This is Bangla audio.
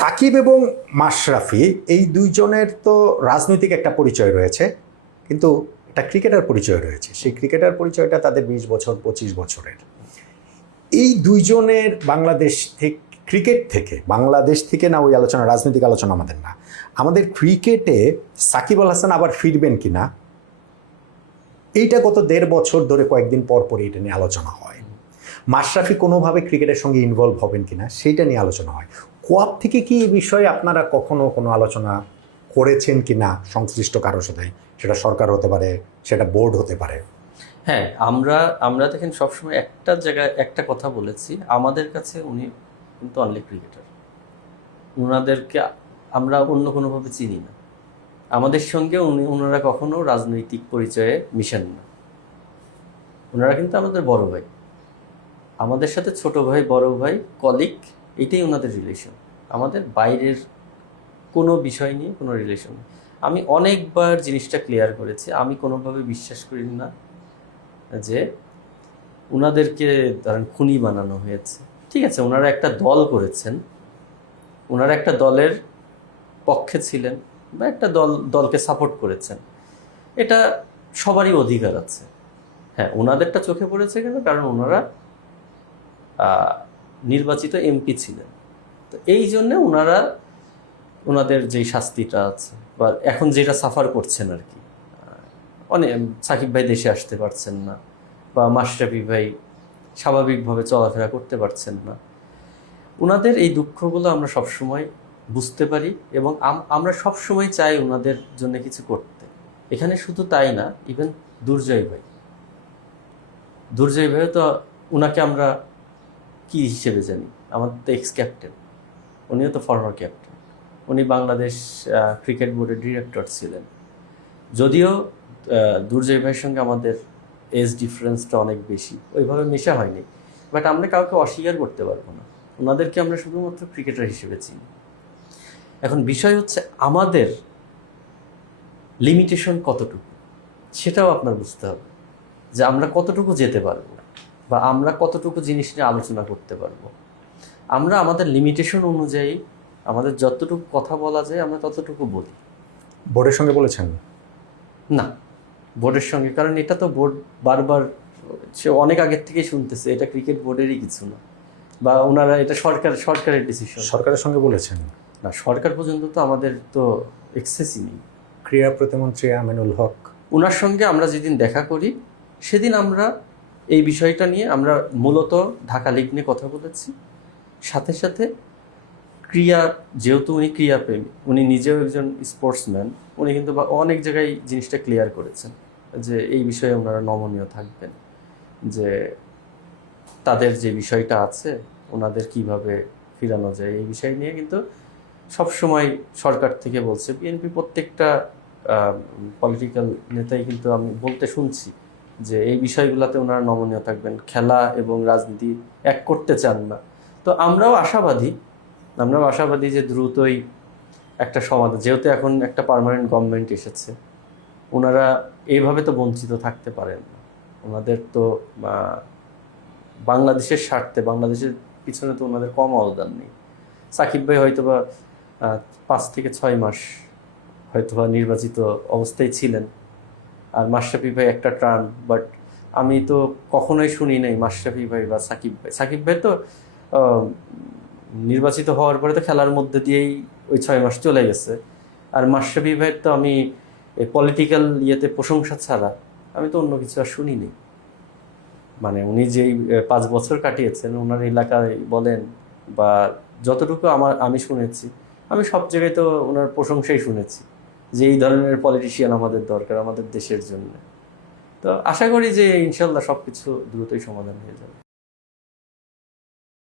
সাকিব এবং মাশরাফি এই দুইজনের তো রাজনৈতিক একটা পরিচয় রয়েছে, কিন্তু একটা ক্রিকেটার পরিচয় রয়েছে। সেই ক্রিকেটার পরিচয়টা তাদের 20 বছর 25 বছরের। এই দুইজনের বাংলাদেশ থেকে, ক্রিকেট থেকে, বাংলাদেশ থেকে না, ওই আলোচনা রাজনৈতিক আলোচনা আমাদের না, আমাদের ক্রিকেটে সাকিব আল হাসান আবার ফিরবেন কিনা, এইটা গত 1.5 বছর ধরে কয়েকদিন পর পর এটা নিয়ে আলোচনা হয়। মাশরাফি কোনোভাবে ক্রিকেটের সঙ্গে ইনভলভ হবেন কিনা সেইটা নিয়ে আলোচনা হয়। কোয়াব থেকে কি এই বিষয়ে আপনারা কখনো কোনো আলোচনা করেছেন কিনা সংশ্লিষ্ট কারোর সাথে? সেটা সরকার হতে পারে, সেটা বোর্ড হতে পারে। হ্যাঁ, আমরা আমরা দেখেন সবসময় একটা জায়গায় একটা কথা বলেছি, আমাদের কাছে উনি কিন্তু অনলি ক্রিকেটার। ওনাদেরকে আমরা অন্য কোনোভাবে চিনি না। আমাদের সঙ্গে ওনারা কখনো রাজনৈতিক পরিচয়ে মিশেন না। ওনারা কিন্তু আমাদের বড় ভাই, আমাদের সাথে ছোট ভাই, বড় ভাই, কলিগ, এটাই ওনাদের রিলেশন। আমাদের বাইরের কোনো বিষয় নিয়ে কোনো রিলেশন। আমি অনেকবার জিনিসটা ক্লিয়ার করেছি, আমি কোনোভাবে বিশ্বাস করি না যে ওনাদেরকে ধরেন খুনি বানানো হয়েছে। ঠিক আছে, ওনারা একটা দল করেছেন, ওনারা একটা দলের পক্ষে ছিলেন বা একটা দলকে সাপোর্ট করেছেন, এটা সবারই অধিকার আছে। হ্যাঁ, ওনাদেরটা চোখে পড়েছে কেন? কারণ ওনারা নির্বাচিত এমপি ছিলেন। তো এই জন্যে ওনাদের যেই শাস্তিটা আছে বা এখন যেটা সাফার করছেন আর কি, অনেক সাকিব ভাই দেশে আসতে পারছেন না, বা মাশরাফি ভাই স্বাভাবিকভাবে চলাফেরা করতে পারছেন না, ওনাদের এই দুঃখগুলো আমরা সবসময় বুঝতে পারি এবং আমরা সবসময় চাই ওনাদের জন্য কিছু করতে। এখানে শুধু তাই না, ইভেন দুর্জয় ভাইও তো, ওনাকে আমরা কি হিসেবে জানি? আমাদের তো এক্স ক্যাপ্টেন, উনিও তো ফরমার ক্যাপ্টেন, উনি বাংলাদেশ ক্রিকেট বোর্ডের ডিরেক্টর ছিলেন। যদিও দুর্জয় ভাইয়ের সঙ্গে আমাদের এজ ডিফারেন্সটা অনেক বেশি, ওইভাবে মেশা হয়নি, বাট আমরা কাউকে অস্বীকার করতে পারবো না, ওনাদেরকে আমরা শুধুমাত্র ক্রিকেটার হিসেবে চিনি। এখন বিষয় হচ্ছে আমাদের লিমিটেশন কতটুকু, সেটাও আপনার বুঝতে হবে, যে আমরা কতটুকু যেতে পারবো বা আমরা কতটুকু জিনিস নিয়ে আলোচনা করতে পারবো। আমরা আমাদের লিমিটেশন অনুযায়ী আমাদের যতটুকু কথা বলা যায় আমরা ততটুকু বলি। বোর্ডের সঙ্গে বলেছেন না, বোর্ডের সঙ্গে, কারণ এটা তো বোর্ড বারবার, সে অনেক আগের থেকেই শুনতেছে এটা ক্রিকেট বোর্ডেরই কিছু না, বা ওনারা এটা সরকারের ডিসিশন। সরকারের সঙ্গে বলেছেন না, সরকার পর্যন্ত তো আমাদের তো এক্সেসই নেই। ক্রীড়া প্রতিমন্ত্রী আমিনুল হক, ওনার সঙ্গে আমরা যেদিন দেখা করি সেদিন আমরা এই বিষয়টা নিয়ে আমরা মূলত ঢাকা লিগ নিয়ে কথা বলেছি। সাথে সাথে যেহেতু উনি ক্রীড়াপ্রেমী, উনি নিজেও একজন স্পোর্টসম্যান, উনি কিন্তু অনেক জায়গায় জিনিসটা ক্লিয়ার করেছেন যে এই বিষয়ে ওনারা নমনীয় থাকবেন, যে তাদের যে বিষয়টা আছে ওনাদের কিভাবে ফিরানো যায় এই বিষয় নিয়ে কিন্তু সবসময় সরকার থেকে বলছে। বিএনপি প্রত্যেকটা পলিটিক্যাল নেতাই কিন্তু আমি বলতে শুনছি যে এই বিষয়গুলোতে ওনারা নমনীয় থাকবেন, খেলা এবং রাজনীতি এক করতে চান না। তো আমরাও আশাবাদী যে দ্রুতই একটা সমাধান, যেহেতু এখন একটা পার্মানেন্ট গভর্নমেন্ট এসেছে, ওনারা এইভাবে তো বঞ্চিত থাকতে পারেন না। ওনাদের তো বাংলাদেশের স্বার্থে, বাংলাদেশের পিছনে তো ওনাদের কম অবদান নেই। সাকিব ভাই হয়তোবা 5 থেকে 6 মাস হয়তোবা নির্বাচিত অবস্থায় ছিলেন, আর মাশরাফি ভাই একটা টার্ম, বাট আমি তো কখনোই শুনি নাই মাশরাফি ভাই বা সাকিব ভাই তো নির্বাচিত হওয়ার পরে তো খেলার মধ্যে দিয়েই ওই 6 মাস চলে গেছে। আর মাশরাফি ভাইয়ের তো আমি পলিটিক্যাল ইয়েতে প্রশংসা ছাড়া আমি তো অন্য কিছু আর শুনিনি। মানে উনি যেই 5 বছর কাটিয়েছেন ওনার এলাকায় বলেন বা যতটুকু আমি শুনেছি, আমি সব জায়গায় তো ওনার প্রশংসাই শুনেছি যে এই ধরনের পলিটিশিয়ান আমাদের দরকার আমাদের দেশের জন্য। তো আশা করি যে ইনশাল্লাহ সব কিছু দ্রুতই সমাধান হয়ে যাবে।